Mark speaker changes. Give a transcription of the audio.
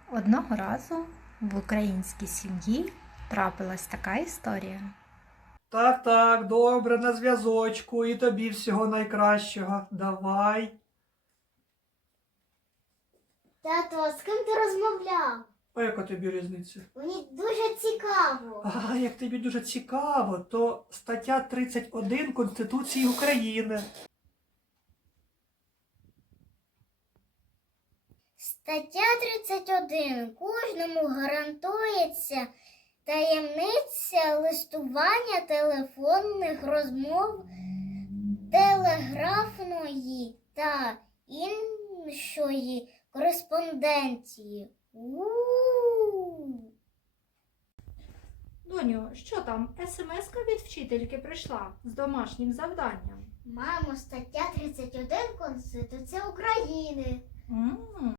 Speaker 1: Одного разу в українській сім'ї трапилась така історія.
Speaker 2: Так, добре, на зв'язочку. І тобі всього найкращого. Давай.
Speaker 3: Тато, а з ким ти розмовляв?
Speaker 2: А яка тобі різниця?
Speaker 3: Мені дуже цікаво.
Speaker 2: А, як тобі дуже цікаво, то стаття 31 Конституції України.
Speaker 3: Стаття 31. Кожному гарантується таємниця листування, телефонних розмов, телеграфної та іншої кореспонденції.
Speaker 4: Доню, що там? СМС-ка від вчительки прийшла з домашнім завданням.
Speaker 3: Мамо, стаття 31 Конституції України.